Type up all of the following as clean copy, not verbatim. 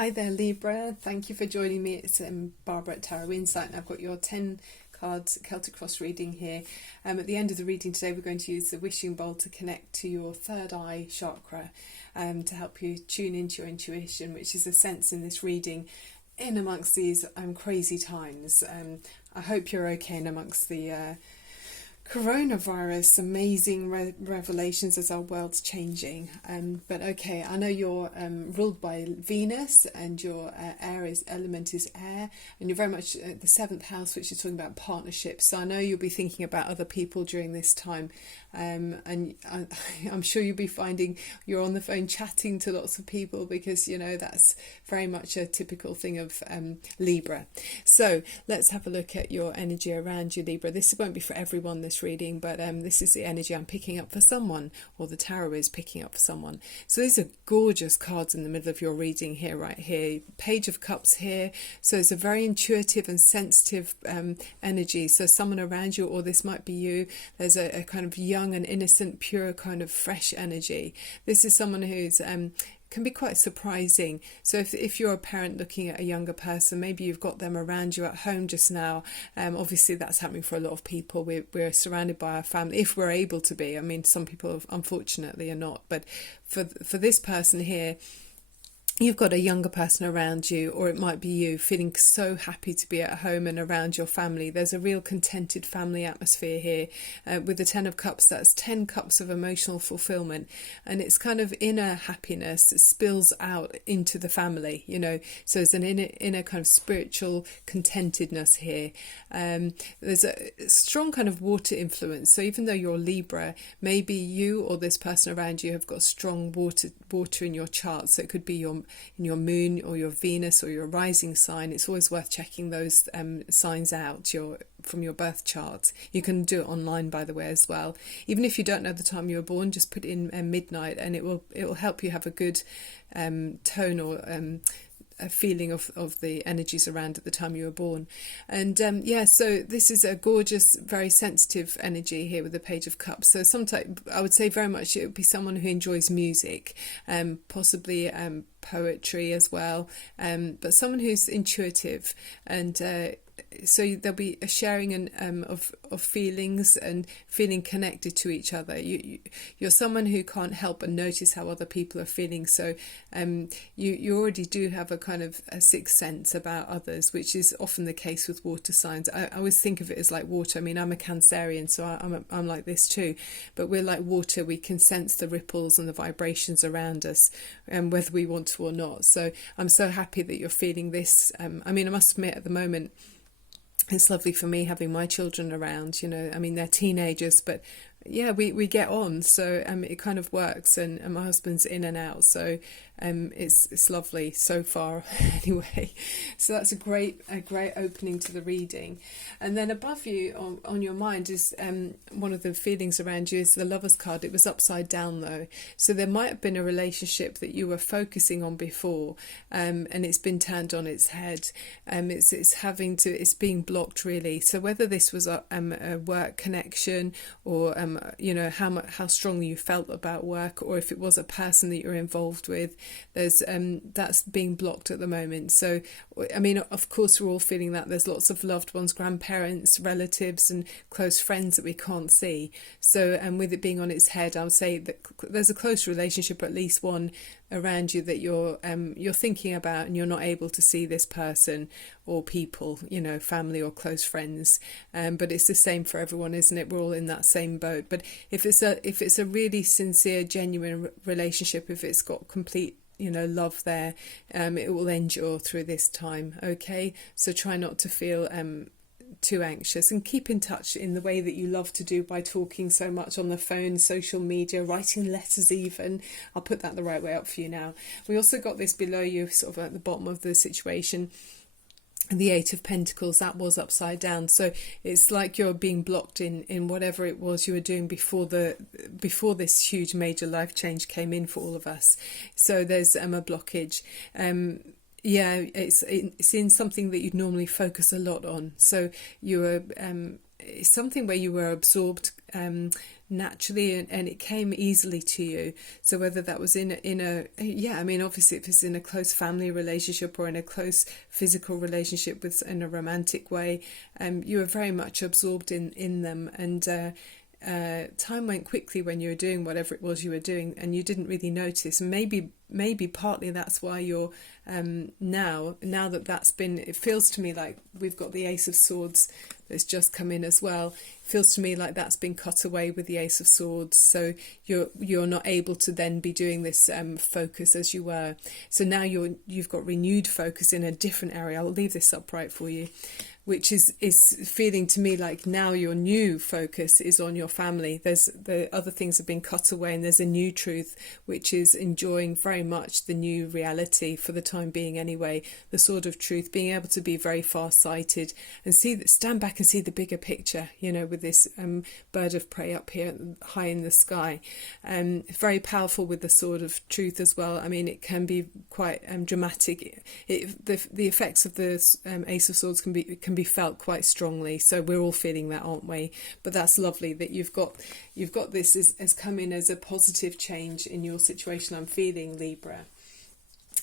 Hi there, Libra. Thank you for joining me. It's Barbara at Tarot Insight, and I've got your 10 cards Celtic Cross reading here. At the end of the reading today, we're going to use the wishing bowl to connect to your third eye chakra to help you tune into your intuition, which is a sense in this reading in amongst these crazy times. I hope you're okay in amongst the coronavirus, amazing revelations as our world's changing. But okay, I know you're ruled by Venus, and your element is air, and you're very much the seventh house, which is talking about partnerships. So I know you'll be thinking about other people during this time, and I'm sure you'll be finding you're on the phone chatting to lots of people, because you know that's very much a typical thing of Libra. So let's have a look at your energy around you, Libra. This won't be for everyone, this reading, but this is the energy I'm picking up for someone, or the tarot is picking up for someone. So these are gorgeous cards in the middle of your reading here, right here. Page of Cups here. So it's a very intuitive and sensitive energy. So someone around you, or this might be you, there's a kind of young and innocent, pure kind of fresh energy. This is someone who's can be quite surprising. So if you're a parent looking at a younger person, maybe you've got them around you at home just now. Obviously that's happening for a lot of people. We're surrounded by our family, if we're able to be. I mean, some people unfortunately are not, but for this person here, you've got a younger person around you, or it might be you feeling so happy to be at home and around your family. There's a real contented family atmosphere here. With the 10 of Cups, that's 10 cups of emotional fulfillment, and it's kind of inner happiness that spills out into the family, you know. So there's an inner kind of spiritual contentedness here. There's a strong kind of water influence. So even though you're Libra, maybe you or this person around you have got strong water in your chart. So it could be in your moon or your Venus or your rising sign. It's always worth checking those signs out from your birth chart. You can do it online, by the way, as well. Even if you don't know the time you were born, just put in midnight, and it will help you have a good tone or a feeling of the energies around at the time you were born. And so this is a gorgeous, very sensitive energy here with the Page of Cups. So sometimes I would say very much it would be someone who enjoys music, possibly poetry as well, but someone who's intuitive, and so there'll be a sharing of feelings and feeling connected to each other. You're someone who can't help but notice how other people are feeling. So you already do have a kind of a sixth sense about others, which is often the case with water signs. I always think of it as like water. I mean, I'm a Cancerian, so I'm like this too. But we're like water. We can sense the ripples and the vibrations around us, whether we want to or not. So I'm so happy that you're feeling this. I mean, I must admit, at the moment, it's lovely for me having my children around, you know. I mean, they're teenagers, but yeah, we get on, so it kind of works, and my husband's in and out, so it's lovely so far anyway. So that's a great opening to the reading. And then above you on your mind is one of the feelings around you is the Lover's card. It was upside down though, so there might have been a relationship that you were focusing on before, and it's been turned on its head. It's being blocked, really. So whether this was a work connection, or you know, how strongly you felt about work, or if it was a person that you're involved with, there's that's being blocked at the moment. So I mean, of course we're all feeling that. There's lots of loved ones, grandparents, relatives and close friends that we can't see. So with it being on its head, I would say that there's a close relationship, or at least one around you, that you're thinking about, and you're not able to see this person or people, you know, family or close friends. But it's the same for everyone, isn't it? We're all in that same boat. But if it's a really sincere, genuine relationship, if it's got complete, you know, love there, it will endure through this time. Okay, so try not to feel too anxious, and keep in touch in the way that you love to do, by talking so much on the phone, social media, writing letters even. I'll put that the right way up for you now. We also got this below you, sort of at the bottom of the situation, the Eight of Pentacles. That was upside down, so it's like you're being blocked in whatever it was you were doing before this huge major life change came in for all of us. So there's a blockage. It's in something that you'd normally focus a lot on. So you were something where you were absorbed naturally, and it came easily to you. So whether that was in a yeah, I mean, obviously if it's in a close family relationship or in a close physical relationship with in a romantic way, you were very much absorbed in them, and time went quickly when you were doing whatever it was you were doing, and you didn't really notice. And maybe partly that's why you're now that that's been, it feels to me like we've got the Ace of Swords that's just come in as well. It feels to me like that's been cut away with the Ace of Swords, so you're not able to then be doing this focus as you were. So now you've got renewed focus in a different area. I'll leave this upright for you, which is feeling to me like now your new focus is on your family. There's the other things have been cut away, and there's a new truth, which is enjoying very much the new reality for the time being anyway, the Sword of Truth, being able to be very far-sighted and stand back and see the bigger picture, with this bird of prey up here high in the sky. Very powerful with the Sword of Truth as well. I mean, it can be quite dramatic. The effects of the Ace of Swords can be felt quite strongly, so we're all feeling that, aren't we? But that's lovely that you've got this as come in as a positive change in your situation. I'm feeling, Libra.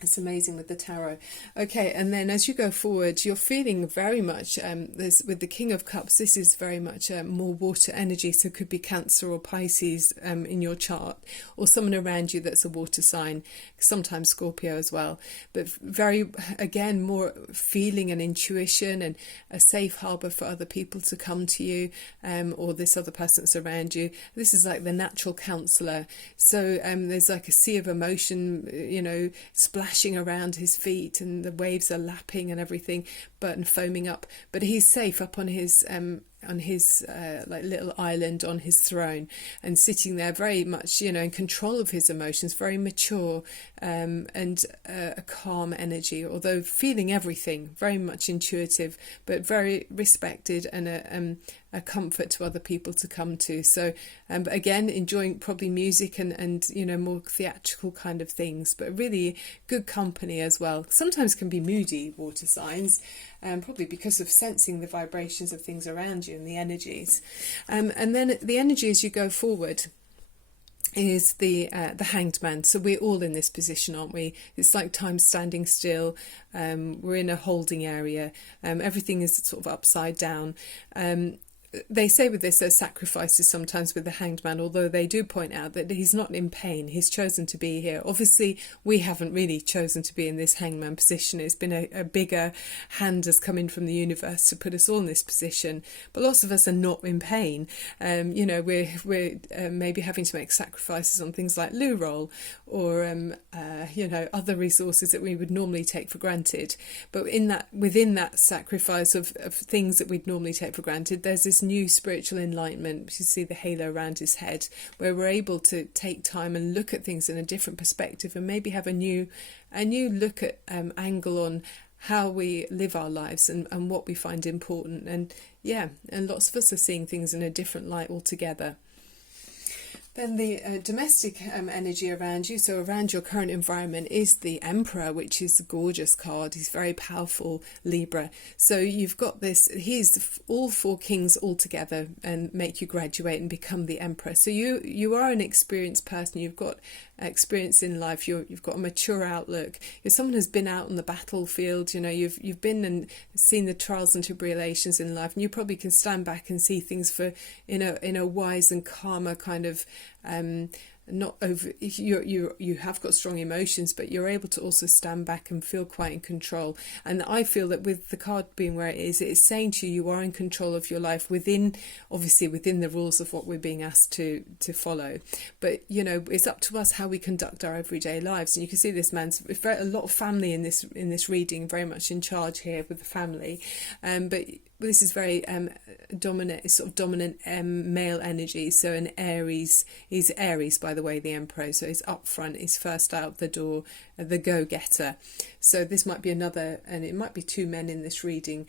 It's amazing with the tarot. Okay, and then as you go forward, you're feeling very much, with the King of Cups, this is very much more water energy, so it could be Cancer or Pisces in your chart, or someone around you that's a water sign, sometimes Scorpio as well. But very, again, more feeling and intuition and a safe harbour for other people to come to you, or this other person that's around you. This is like the natural counsellor. So there's like a sea of emotion, splashing around his feet, and the waves are lapping and everything, and foaming up. But he's safe up on his like little island on his throne, and sitting there very much, in control of his emotions, very mature, and a calm energy, although feeling everything, very much intuitive, but very respected, and a comfort to other people to come to. So again, enjoying probably music and more theatrical kind of things, but really good company as well. Sometimes can be moody, water signs, probably because of sensing the vibrations of things around you and the energies. And then the energy as you go forward is the Hanged Man. So we're all in this position, aren't we? It's like time standing still. We're in a holding area. Everything is sort of upside down. They say with this there's sacrifices sometimes with the Hanged Man, although they do point out that he's not in pain. He's chosen to be here. Obviously, we haven't really chosen to be in this Hangman position. It's been a bigger hand has come in from the universe to put us all in this position. But lots of us are not in pain. We're maybe having to make sacrifices on things like loo roll, or other resources that we would normally take for granted. But within that sacrifice of things that we'd normally take for granted, there's this new spiritual enlightenment. You see the halo around his head, where we're able to take time and look at things in a different perspective, and maybe have a new look at angle on how we live our lives and what we find important. And lots of us are seeing things in a different light altogether. Then the domestic energy around you, so around your current environment, is the Emperor, which is a gorgeous card. He's very powerful, Libra. So you've got this, he's all four kings all together and make you graduate and become the Emperor. So you are an experienced person. You've got experience in life. You've got a mature outlook. You're someone who's been out on the battlefield. You've been and seen the trials and tribulations in life, and you probably can stand back and see things in a wise and calmer kind of not over. You have got strong emotions, but you're able to also stand back and feel quite in control. And I feel that with the card being where it is saying to you are in control of your life within the rules of what we're being asked to follow. But it's up to us how we conduct our everyday lives. And you can see this man's a lot of family in this reading, very much in charge here with the family. But this is very dominant, sort of dominant male energy. So an Aries, he's Aries, by the way, the Emperor. So he's up front, he's first out the door, the go-getter. So this might be another, and it might be two men in this reading.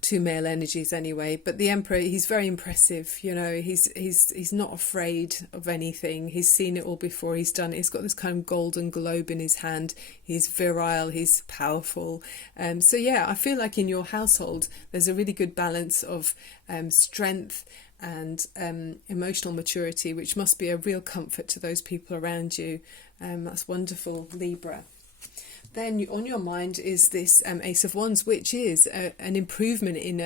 two male energies anyway. But the Emperor, he's very impressive, you know. He's not afraid of anything. He's seen it all before. He's done it. He's got this kind of golden globe in his hand. He's virile, he's powerful. So yeah, I feel like in your household there's a really good balance of strength and emotional maturity, which must be a real comfort to those people around you. That's wonderful, Libra. Then on your mind is this Ace of Wands, which is an improvement in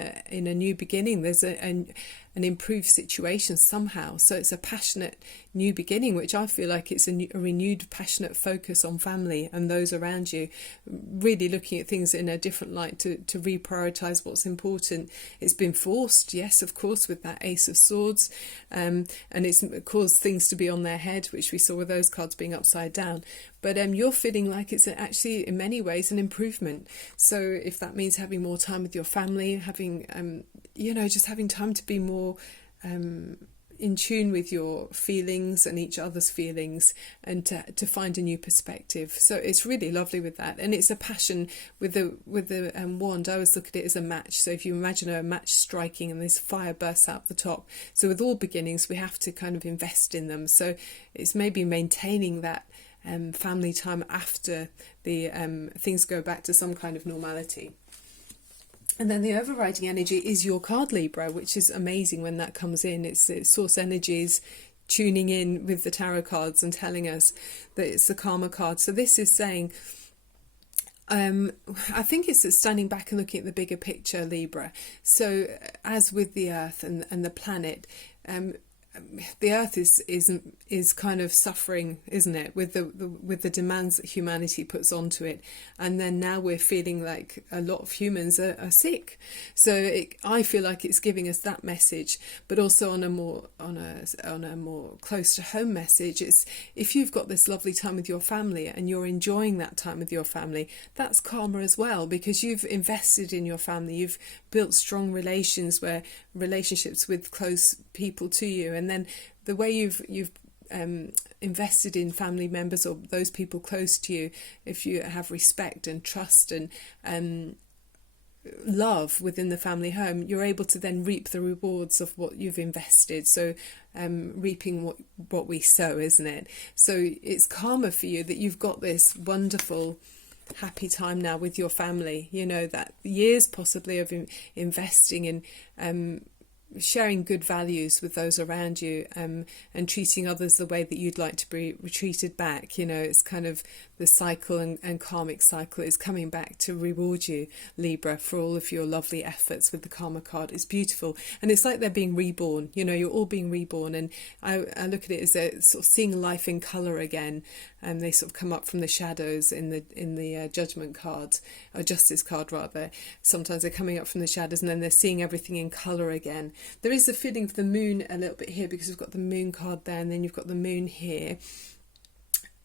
a new beginning. There's an improved situation somehow. So it's a passionate new beginning, which I feel like it's a renewed passionate focus on family and those around you, really looking at things in a different light to reprioritize what's important. It's been forced, yes, of course, with that Ace of Swords, and it's caused things to be on their head, which we saw with those cards being upside down. But you're feeling like it's actually in many ways an improvement. So if that means having more time with your family, having just having time to be more in tune with your feelings and each other's feelings, and to find a new perspective. So it's really lovely with that. And it's a passion with the wand. I always look at it as a match. So if you imagine a match striking and this fire bursts out the top. So with all beginnings, we have to kind of invest in them. So it's maybe maintaining that family time after the things go back to some kind of normality. And then the overriding energy is your card, Libra, which is amazing when that comes in. It's source energies tuning in with the tarot cards and telling us that it's the karma card. So this is saying, I think it's standing back and looking at the bigger picture, Libra. So as with the Earth and the planet, the Earth is kind of suffering, isn't it, with the demands that humanity puts onto it, and then now we're feeling like a lot of humans are sick. So I feel like it's giving us that message, but also on a more close to home message. It's if you've got this lovely time with your family and you're enjoying that time with your family, that's karma as well, because you've invested in your family, you've built strong relationships with close people to you, and then the way you've invested in family members or those people close to you, if you have respect and trust and love within the family home, you're able to then reap the rewards of what you've invested. So reaping what we sow, isn't it? So it's karma for you that you've got this wonderful happy time now with your family, you know, that years possibly of investing in sharing good values with those around you, and treating others the way that you'd like to be treated back. You know, it's kind of the cycle and karmic cycle is coming back to reward you, Libra, for all of your lovely efforts with the karma card. It's beautiful, and it's like they're being reborn. You know, you're all being reborn, and I look at it as a sort of seeing life in colour again. And they sort of come up from the shadows in the judgment card, or justice card rather. Sometimes they're coming up from the shadows and then they're seeing everything in colour again. There is a feeling of the moon a little bit here, because we've got the moon card there, and then you've got the moon here.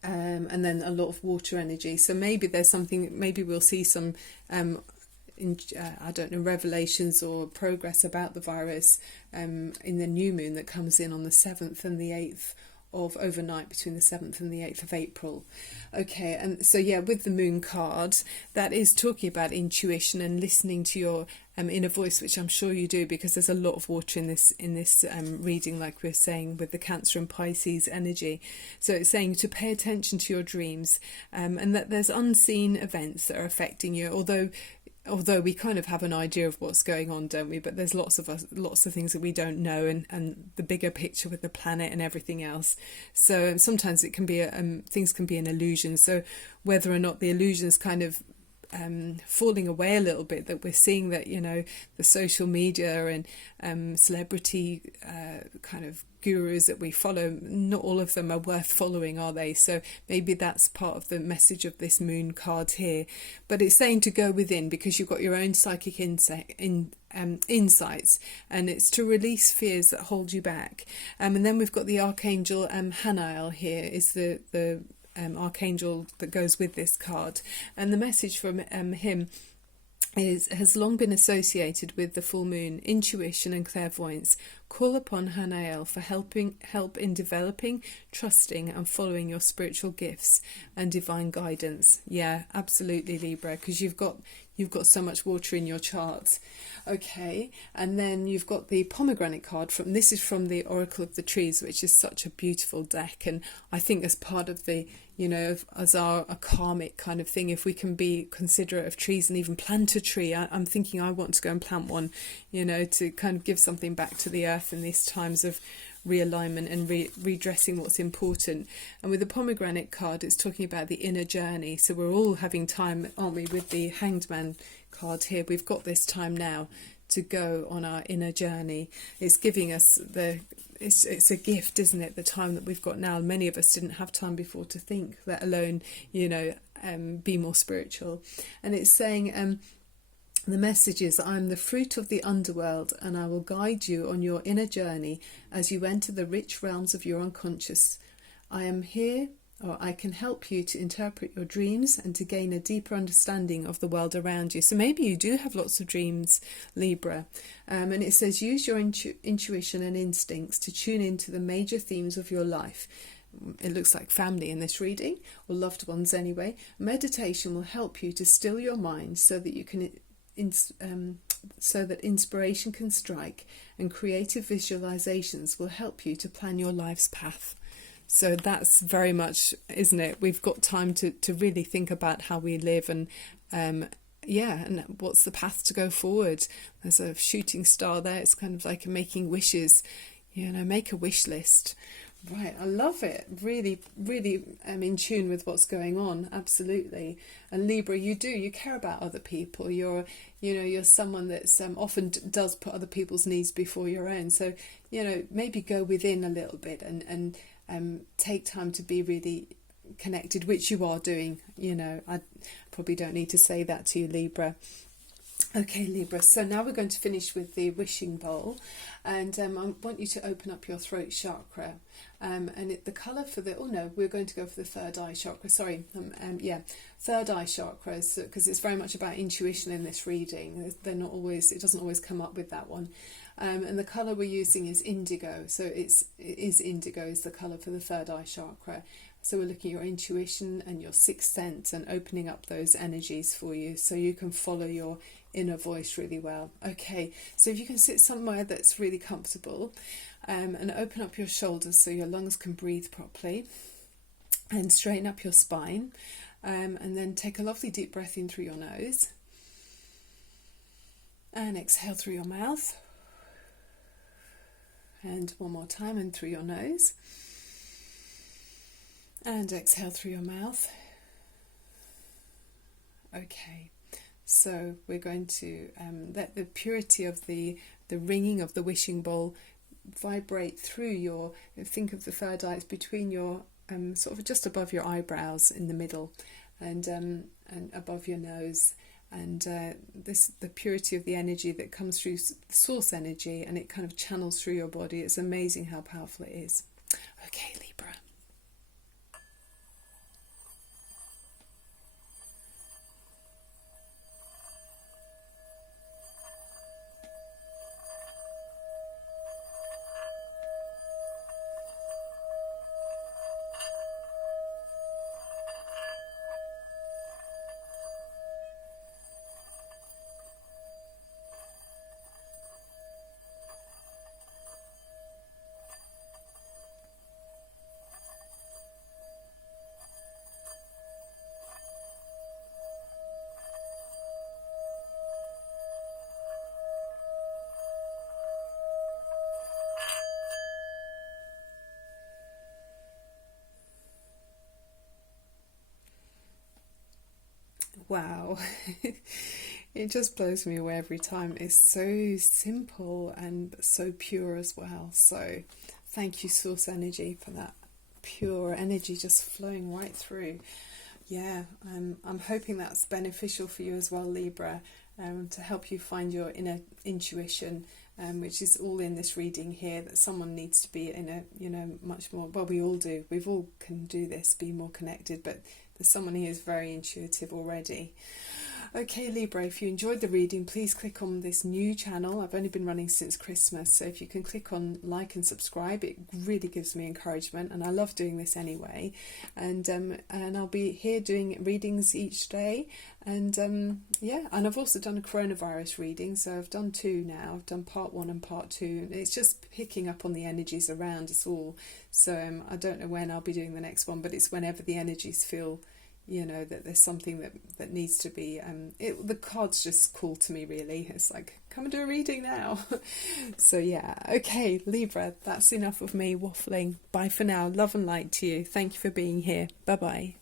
And then a lot of water energy. So maybe there's something, maybe we'll see some revelations or progress about the virus in the new moon that comes in on the 7th and the 8th of overnight, between the 7th and the 8th of April. Okay, and so yeah, with the moon card, that is talking about intuition and listening to your inner voice, which I'm sure you do, because there's a lot of water in this reading, like we're saying with the Cancer and Pisces energy. So it's saying to pay attention to your dreams, and that there's unseen events that are affecting you, although we kind of have an idea of what's going on, don't we? But there's lots of things that we don't know, and the bigger picture with the planet and everything else. So sometimes it can be things can be an illusion. So whether or not the illusion is kind of falling away a little bit, that we're seeing that, you know, the social media and celebrity kind of gurus that we follow, not all of them are worth following, are they? So maybe that's part of the message of this moon card here. But it's saying to go within, because you've got your own psychic insights, and it's to release fears that hold you back. And then we've got the Archangel Hanael here, is the archangel that goes with this card, and the message from him has long been associated with the full moon, intuition and clairvoyance, Call upon Hanael for help in developing, trusting and following your spiritual gifts and divine guidance. Yeah, absolutely, Libra, because you've got so much water in your charts. Okay, and then you've got the pomegranate card this is from the Oracle of the Trees, which is such a beautiful deck, and I think as part of the, as a karmic kind of thing, if we can be considerate of trees and even plant a tree. I'm thinking I want to go and plant one, to kind of give something back to the earth in these times of realignment and redressing what's important. And with the pomegranate card, it's talking about the inner journey. So we're all having time, aren't we, with the Hanged Man card here. We've got this time now to go on our inner journey. It's giving us it's a gift, isn't it, the time that we've got now. Many of us didn't have time before to think, let alone be more spiritual. And it's saying the message is, I'm the fruit of the underworld, and I will guide you on your inner journey as you enter the rich realms of your unconscious. I am here, or I can help you to interpret your dreams and to gain a deeper understanding of the world around you. So maybe you do have lots of dreams, Libra. And it says, use your intuition and instincts to tune into the major themes of your life. It looks like family in this reading, or loved ones anyway. Meditation will help you to still your mind so that you can so that inspiration can strike, and creative visualizations will help you to plan your life's path. So that's very much, isn't it? We've got time to really think about how we live and and what's the path to go forward. There's a shooting star there. It's kind of like making wishes, make a wish list. Right, I love it. Really, really in tune with what's going on. Absolutely. And Libra, you care about other people. You're someone that's often does put other people's needs before your own. So, maybe go within a little bit and take time to be really connected, which you are doing. I probably don't need to say that to you, Libra. Okay, Libra, so now we're going to finish with the wishing bowl, and I want you to open up your throat chakra, and the colour for we're going to go for the third eye chakra, third eye chakra, because it's very much about intuition in this reading. It doesn't always come up with that one, and the colour we're using is indigo, so it is indigo is the colour for the third eye chakra. So we're looking at your intuition and your sixth sense and opening up those energies for you so you can follow your inner voice really well. Okay, so if you can sit somewhere that's really comfortable and open up your shoulders so your lungs can breathe properly, and straighten up your spine, and then take a lovely deep breath in through your nose and exhale through your mouth, and one more time, and through your nose. And exhale through your mouth. Okay, so we're going to let the purity of the ringing of the wishing bowl vibrate through think of the third eye, it's between your, sort of just above your eyebrows in the middle, and above your nose. And the purity of the energy that comes through source energy, and it kind of channels through your body. It's amazing how powerful it is. Okay, Libra. Wow, it just blows me away every time. It's so simple and so pure as well. So thank you, source energy, for that pure energy just flowing right through. Yeah, I'm hoping that's beneficial for you as well, Libra, to help you find your inner intuition, which is all in this reading here, that someone needs to be in a, much more, well, we all do. We've all can do this, be more connected, but there's someone who is very intuitive already. Okay, Libra, if you enjoyed the reading, please click on this new channel. I've only been running since Christmas, so if you can click on like and subscribe, it really gives me encouragement, and I love doing this anyway. And I'll be here doing readings each day. And yeah, and I've also done a coronavirus reading, so I've done 2 now. I've done part 1 and part 2. It's just picking up on the energies around us all. So I don't know when I'll be doing the next one, but it's whenever the energies feel, you know, that there's something that needs to be, the cards just call to me, really. It's like, come and do a reading now. So yeah, okay, Libra, that's enough of me waffling. Bye for now. Love and light to you. Thank you for being here. Bye bye.